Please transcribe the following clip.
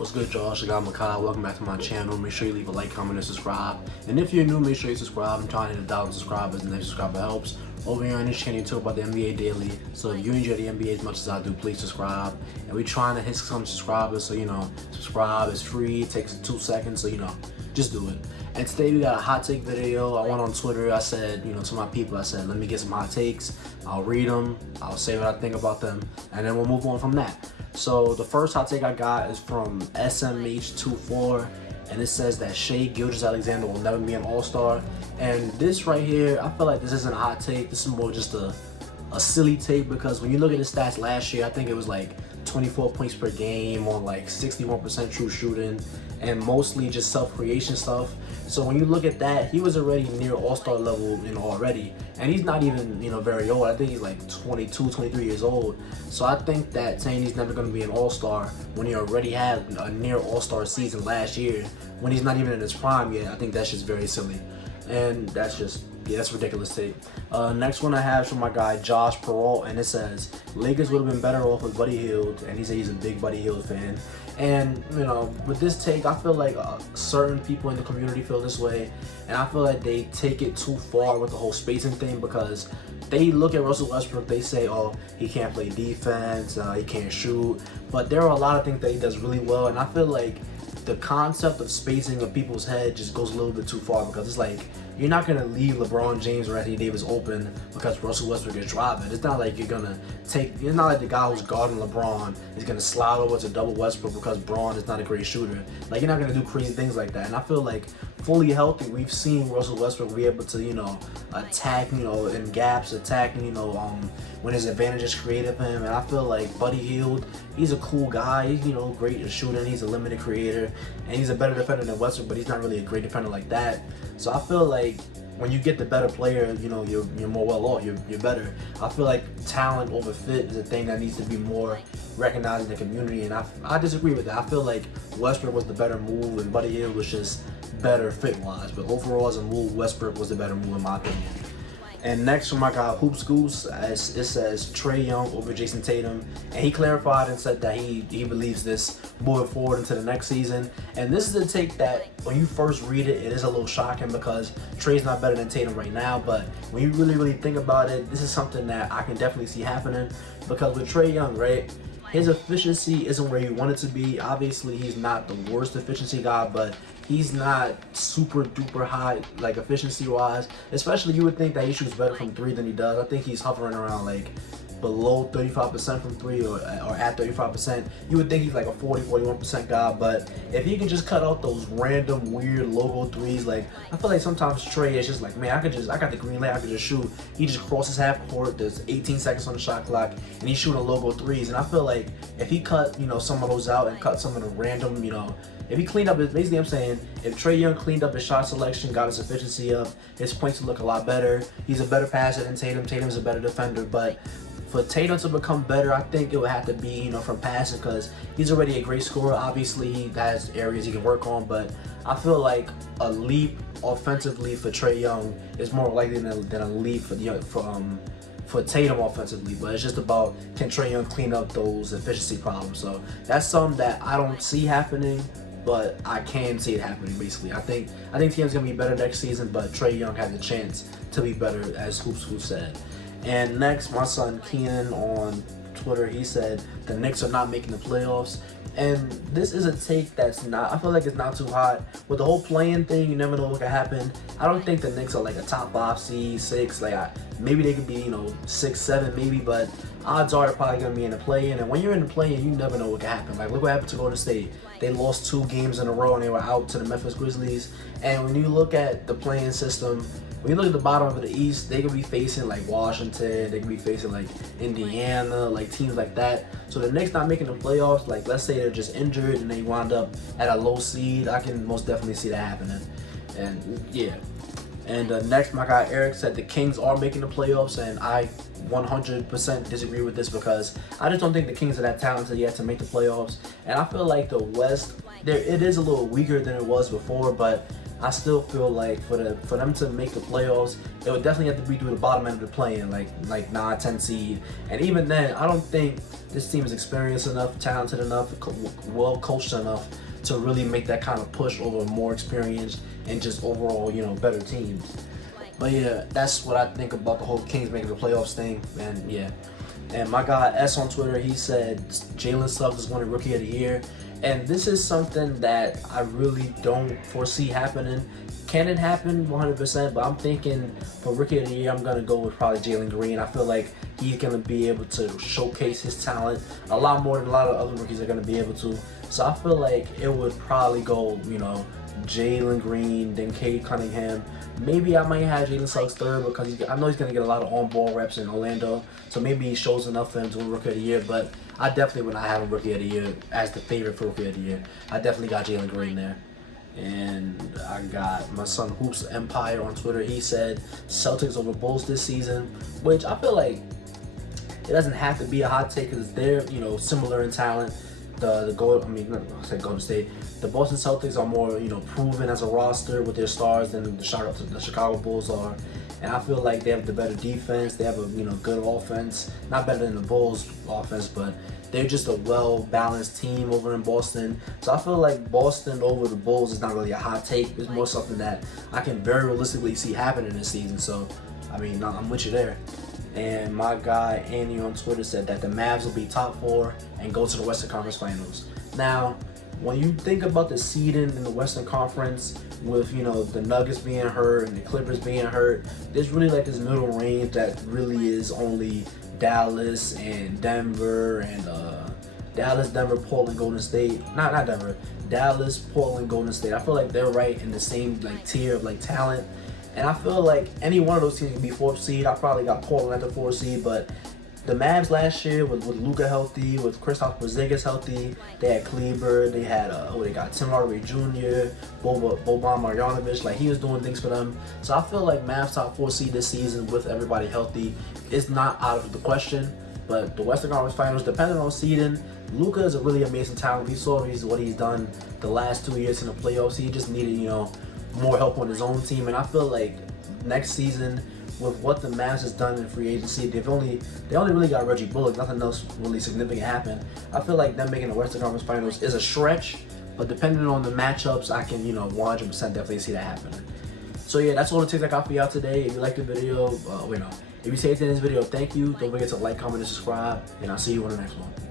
What's good, y'all? It's your guy Makai. Welcome back to my channel. Make sure you leave a like, comment, and subscribe. And if you're new, make sure you subscribe. I'm trying to hit 1,000 subscribers, and every subscriber helps. Over here on this channel, you talk about the NBA daily. So if you enjoy the NBA as much as I do, please subscribe. And we're trying to hit some subscribers, so subscribe. It's free. It takes 2 seconds, so just do it. And today we got a hot take video. I went on Twitter. I said, to my people, I said, let me get some hot takes. I'll read them. I'll say what I think about them, and then we'll move on from that. So the first hot take I got is from SMH24, and it says that Shai Gilgeous-Alexander will never be an All-Star. And this right here, I feel like this isn't a hot take. This is more just a silly take, because when you look at his stats last year, I think it was like 24 points per game on like 61% true shooting and mostly just self-creation stuff. So when you look at that, he was already near All-Star level, already. And he's not even, very old. I think he's like 22, 23 years old. So I think that saying he's never going to be an All-Star when he already had a near All-Star season last year, when he's not even in his prime yet, I think that's just very silly. And that's just, that's ridiculous take. Next one I have is from my guy Josh Peralt, and it says Lakers would have been better off with Buddy Hield, and he said he's a big Buddy Hield fan. And with this take, I feel like certain people in the community feel this way, and I feel like they take it too far with the whole spacing thing, because they look at Russell Westbrook, they say, oh, he can't play defense, he can't shoot, but there are a lot of things that he does really well, and I feel like the concept of spacing of people's head just goes a little bit too far, because it's like, you're not going to leave LeBron James or Anthony Davis open because Russell Westbrook is driving. It's not like you're going to it's not like the guy who's guarding LeBron is going to slide over to double Westbrook because Braun is not a great shooter. Like, you're not going to do crazy things like that. And I feel like fully healthy, we've seen Russell Westbrook be able to, attack, in gaps, attacking, when his advantage is created for him. And I feel like Buddy Hield, he's a cool guy. He's, great at shooting. He's a limited creator. And he's a better defender than Westbrook, but he's not really a great defender like that. So I feel like when you get the better player, you're more well off. You're better. I feel like talent over fit is a thing that needs to be more recognized in the community, and I disagree with that. I feel like Westbrook was the better move, and Buddy Hield was just better fit-wise. But overall, as a move, Westbrook was the better move in my opinion. And next from my guy Hoops Goose, it says Trae Young over Jayson Tatum, and he clarified and said that he believes this moving forward into the next season. And this is a take that when you first read it, it is a little shocking, because Trae's not better than Tatum right now. But when you really think about it, this is something that I can definitely see happening, because with Trae Young, right, his efficiency isn't where you want it to be. Obviously, he's not the worst efficiency guy, but he's not super duper high, like, efficiency wise. Especially, you would think that he shoots better from 3 than he does. I think he's hovering around like below 35% from 3 or at 35%. You would think he's like a 40-41% guy, but if he can just cut out those random weird logo threes, like, I feel like sometimes Trae is just like, man, I got the green light, I can just shoot. He just crosses half court, there's 18 seconds on the shot clock, and he's shooting logo threes. And I feel like if he cut, some of those out and cut some of the random, if he cleaned up his, basically I'm saying, if Trae Young cleaned up his shot selection, got his efficiency up, his points would look a lot better. He's a better passer than Tatum. Tatum's a better defender, but for Tatum to become better, I think it would have to be, from passing, because he's already a great scorer. Obviously, he has areas he can work on, but I feel like a leap offensively for Trae Young is more likely than a leap for Tatum offensively. But it's just about, can Trae Young clean up those efficiency problems? So that's something that I don't see happening, but I can see it happening. Basically, I think Tatum's gonna be better next season, but Trae Young has a chance to be better, as Hoops said. And next, my son Keenan on Twitter, he said the Knicks are not making the playoffs. And this is a take that's not, I feel like it's not too hot. With the whole playing thing, you never know what could happen. I don't think the Knicks are like a top 5 seed, 6. Like, maybe they could be, 6, 7 maybe, but odds are they're probably going to be in the play-in. And when you're in the play-in, you never know what could happen. Like, look what happened to Golden State. They lost 2 games in a row, and they were out to the Memphis Grizzlies. And when you look at the play-in system, when you look at the bottom of the East, they could be facing like Washington, they could be facing like Indiana, like teams like that. So the Knicks not making the playoffs, like, let's say they're just injured and they wind up at a low seed, I can most definitely see that happening. And yeah. And next, my guy Eric said the Kings are making the playoffs, and I 100% disagree with this because I just don't think the Kings are that talented yet to make the playoffs. And I feel like the West, it is a little weaker than it was before, but I still feel like for them to make the playoffs, it would definitely have to be through the bottom end of the play-in, like 9, 10 seed. And even then, I don't think this team is experienced enough, talented enough, well coached enough to really make that kind of push over a more experienced and just overall, better teams. But yeah, that's what I think about the whole Kings making the playoffs thing. And yeah. And my guy S on Twitter, he said Jalen Suggs is winning Rookie of the Year. And this is something that I really don't foresee happening. Can it happen 100%? But I'm thinking for Rookie of the Year, I'm going to go with probably Jalen Green. I feel like he's going to be able to showcase his talent a lot more than a lot of other rookies are going to be able to. So I feel like it would probably go, Jalen Green, then Cade Cunningham. Maybe I might have Jalen Suggs third because I know he's going to get a lot of on-ball reps in Orlando. So maybe he shows enough for him to win Rookie of the Year. But I definitely would not have him Rookie of the Year as the favorite for Rookie of the Year. I definitely got Jalen Green there. And I got my son Hoops Empire on Twitter. He said Celtics over Bulls this season, which I feel like it doesn't have to be a hot take because they're similar in talent. Golden State. The Boston Celtics are more proven as a roster with their stars than the Chicago Bulls are. And I feel like they have the better defense. They have a good offense. Not better than the Bulls' offense, but they're just a well-balanced team over in Boston. So I feel like Boston over the Bulls is not really a hot take. It's more something that I can very realistically see happening this season. So, I'm with you there. And my guy Andy on Twitter said that the Mavs will be top 4 and go to the Western Conference Finals. Now, when you think about the seeding in the Western Conference with, the Nuggets being hurt and the Clippers being hurt, there's really like this middle range that really is only Dallas and Denver and Dallas, Denver, Portland, Golden State. Not Denver. Dallas, Portland, Golden State. I feel like they're right in the same tier of talent. And I feel like any one of those teams can be 4th seed. I probably got Portland at the 4th seed, but the Mavs last year with Luka healthy, with Kristaps Porzingis healthy, they had Kleber, they had they got Tim Hardaway Jr., Boban Marjanovic, he was doing things for them. So I feel like Mavs top 4 seed this season with everybody healthy is not out of the question. But the Western Conference Finals, depending on seeding, Luka is a really amazing talent. We saw what he's done the last 2 years in the playoffs. He just needed more help on his own team, and I feel like next season with what the Mavs has done in free agency, they only really got Reggie Bullock. Nothing else really significant happened. I feel like them making the Western Conference Finals is a stretch, but depending on the matchups, I can 100% definitely see that happening. So yeah, that's all the tips I got for y'all today. If you liked the video, if you saved in this video, thank you. Don't forget to like, comment, and subscribe, and I'll see you on the next one.